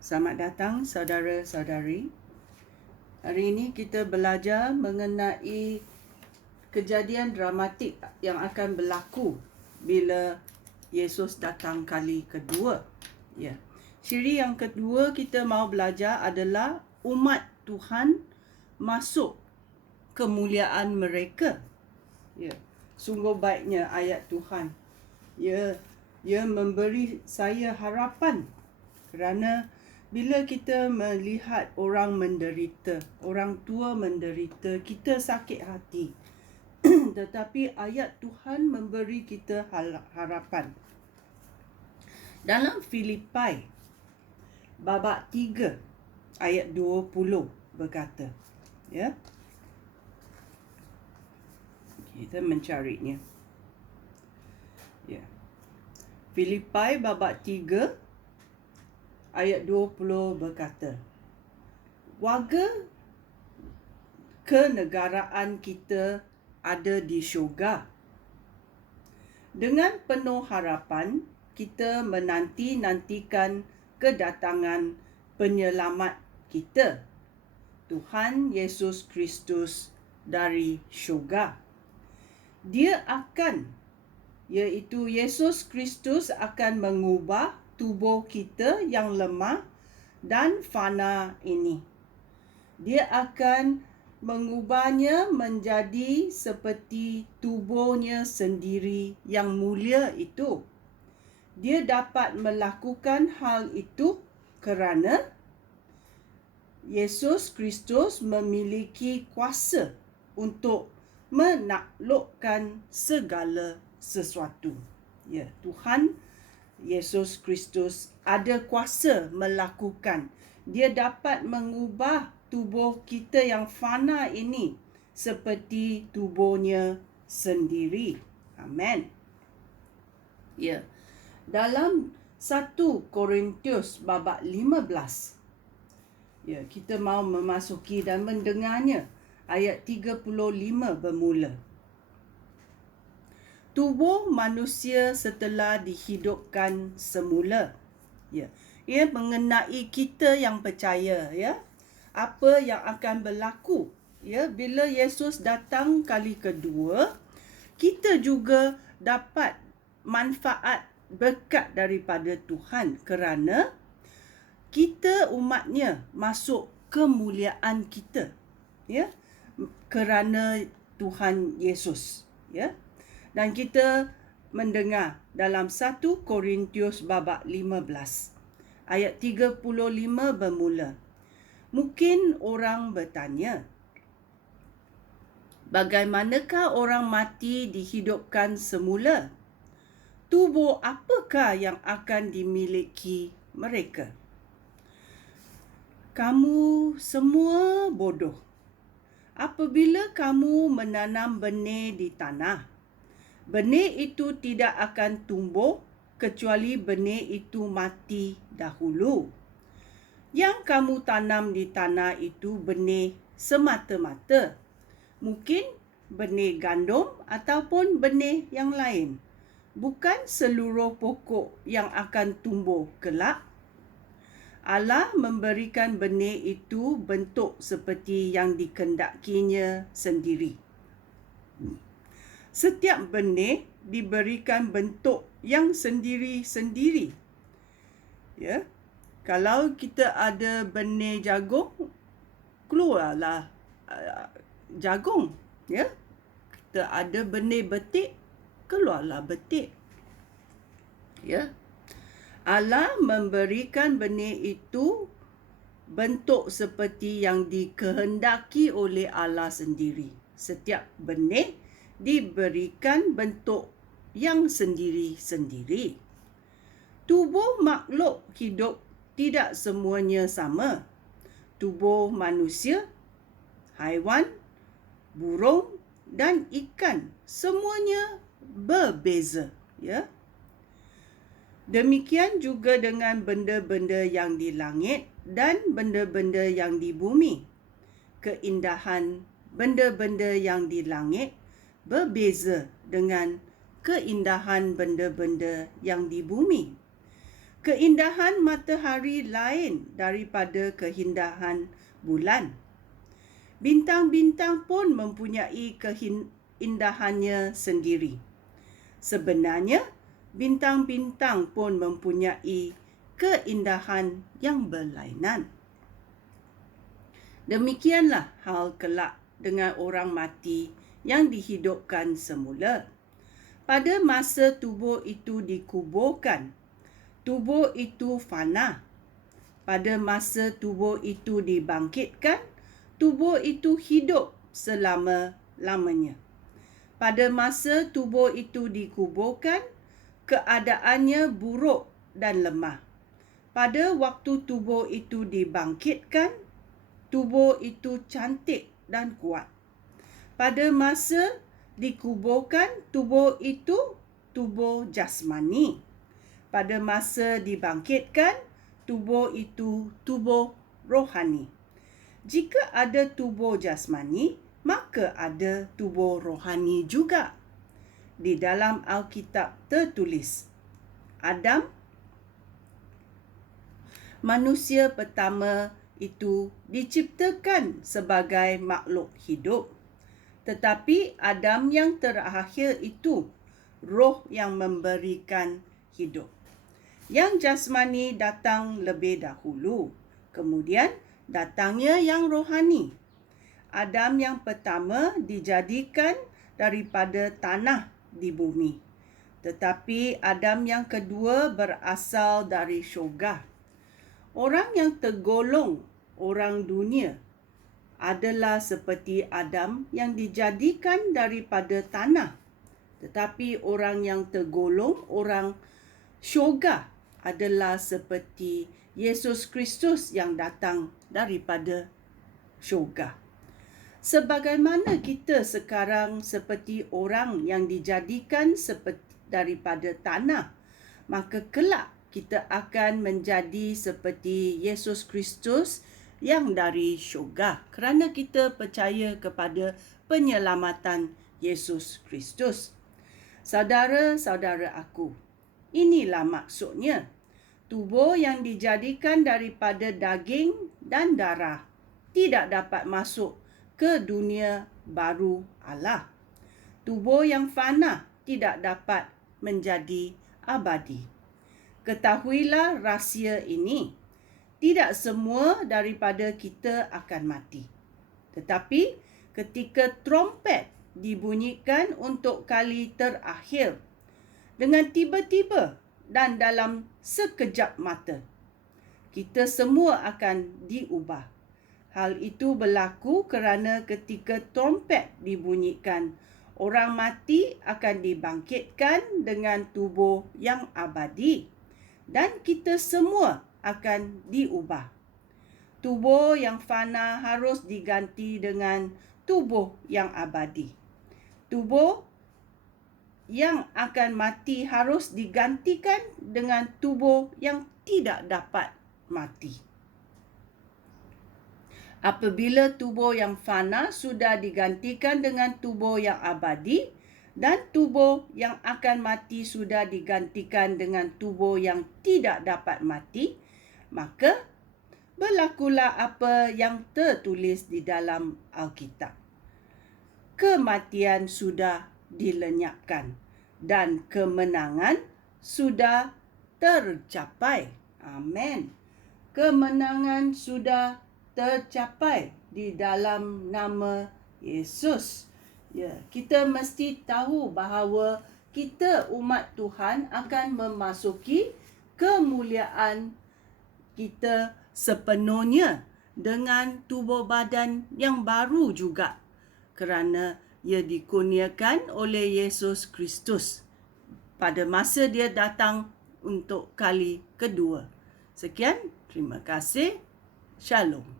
Selamat datang saudara-saudari. Hari ini kita belajar mengenai kejadian dramatik yang akan berlaku bila Yesus datang kali kedua. Ya. Ciri yang kedua kita mau belajar adalah umat Tuhan masuk kemuliaan mereka. Ya. Sungguh baiknya ayat Tuhan. Ia memberi saya harapan kerana bila kita melihat orang menderita, orang tua menderita, kita sakit hati. Tetapi ayat Tuhan memberi kita harapan. Dalam Filipai, babak 3, ayat 20 berkata, ya. Kita mencarinya. Ya. Filipai babak 3, ayat 20 berkata, warga kenegaraan kita ada di syurga. Dengan penuh harapan, kita menanti-nantikan kedatangan penyelamat kita, Tuhan Yesus Kristus dari syurga. Iaitu Yesus Kristus akan mengubah tubuh kita yang lemah dan fana ini. Dia akan mengubahnya menjadi seperti tubuhnya sendiri yang mulia itu. Dia dapat melakukan hal itu kerana Yesus Kristus memiliki kuasa untuk menaklukkan segala sesuatu. Ya, Tuhan Yesus Kristus ada kuasa melakukan. Dia dapat mengubah tubuh kita yang fana ini seperti tubuhnya sendiri. Amen. Ya. Dalam 1 Korintus babak 15. Ya, kita mau memasuki dan mendengarnya. Ayat 35 bermula. Tubuh manusia setelah dihidupkan semula. Ya. Ia mengenai kita yang percaya, ya. Apa yang akan berlaku, ya, bila Yesus datang kali kedua, kita juga dapat manfaat berkat daripada Tuhan kerana kita umatnya masuk kemuliaan kita, ya, kerana Tuhan Yesus, ya. Dan kita mendengar dalam 1 Korintus babak 15, ayat 35 bermula. Mungkin orang bertanya, bagaimanakah orang mati dihidupkan semula? Tubuh apakah yang akan dimiliki mereka? Kamu semua bodoh. Apabila kamu menanam benih di tanah, benih itu tidak akan tumbuh kecuali benih itu mati dahulu. Yang kamu tanam di tanah itu benih semata-mata. Mungkin benih gandum ataupun benih yang lain. Bukan seluruh pokok yang akan tumbuh kelak. Allah memberikan benih itu bentuk seperti yang dikehendakinya sendiri. Setiap benih diberikan bentuk yang sendiri-sendiri. Ya. Kalau kita ada benih jagung, keluarlah jagung, ya. Kita ada benih betik, keluarlah betik. Ya. Allah memberikan benih itu bentuk seperti yang dikehendaki oleh Allah sendiri. Setiap benih diberikan bentuk yang sendiri-sendiri. Tubuh makhluk hidup tidak semuanya sama. Tubuh manusia, haiwan, burung dan ikan semuanya berbeza, ya. Demikian juga dengan benda-benda yang di langit dan benda-benda yang di bumi. Keindahan benda-benda yang di langit berbeza dengan keindahan benda-benda yang di bumi. Keindahan matahari lain daripada keindahan bulan. Bintang-bintang pun mempunyai keindahannya sendiri. Sebenarnya, bintang-bintang pun mempunyai keindahan yang berlainan. Demikianlah hal kelak dengan orang mati yang dihidupkan semula. Pada masa tubuh itu dikuburkan, tubuh itu fana. Pada masa tubuh itu dibangkitkan, tubuh itu hidup selama-lamanya. Pada masa tubuh itu dikuburkan, keadaannya buruk dan lemah. Pada waktu tubuh itu dibangkitkan, tubuh itu cantik dan kuat. Pada masa dikuburkan, tubuh itu tubuh jasmani. Pada masa dibangkitkan, tubuh itu tubuh rohani. Jika ada tubuh jasmani, maka ada tubuh rohani juga. Di dalam Alkitab tertulis, Adam, manusia pertama itu diciptakan sebagai makhluk hidup. Tetapi Adam yang terakhir itu roh yang memberikan hidup. Yang jasmani datang lebih dahulu. Kemudian datangnya yang rohani. Adam yang pertama dijadikan daripada tanah di bumi. Tetapi Adam yang kedua berasal dari syurga. Orang yang tergolong orang dunia adalah seperti Adam yang dijadikan daripada tanah. Tetapi orang yang tergolong orang syurga adalah seperti Yesus Kristus yang datang daripada syurga. Sebagaimana kita sekarang seperti orang yang dijadikan seperti daripada tanah, maka kelak kita akan menjadi seperti Yesus Kristus yang dari syurga, kerana kita percaya kepada penyelamatan Yesus Kristus. Saudara-saudara aku, inilah maksudnya. Tubuh yang dijadikan daripada daging dan darah tidak dapat masuk ke dunia baru Allah. Tubuh yang fana tidak dapat menjadi abadi. Ketahuilah rahsia ini. Tidak semua daripada kita akan mati. Tetapi ketika trompet dibunyikan untuk kali terakhir, dengan tiba-tiba dan dalam sekejap mata, kita semua akan diubah. Hal itu berlaku kerana ketika trompet dibunyikan, orang mati akan dibangkitkan dengan tubuh yang abadi. Dan kita semua akan diubah. Tubuh yang fana harus diganti dengan tubuh yang abadi. Tubuh yang akan mati harus digantikan dengan tubuh yang tidak dapat mati. Apabila tubuh yang fana sudah digantikan dengan tubuh yang abadi, dan tubuh yang akan mati sudah digantikan dengan tubuh yang tidak dapat mati, maka berlakulah apa yang tertulis di dalam Alkitab. Kematian sudah dilenyapkan dan kemenangan sudah tercapai. Amin. Kemenangan sudah tercapai di dalam nama Yesus. Ya, kita mesti tahu bahawa kita umat Tuhan akan memasuki kemuliaan kita sepenuhnya dengan tubuh badan yang baru juga, kerana ia dikurniakan oleh Yesus Kristus pada masa dia datang untuk kali kedua. Sekian, terima kasih. Shalom.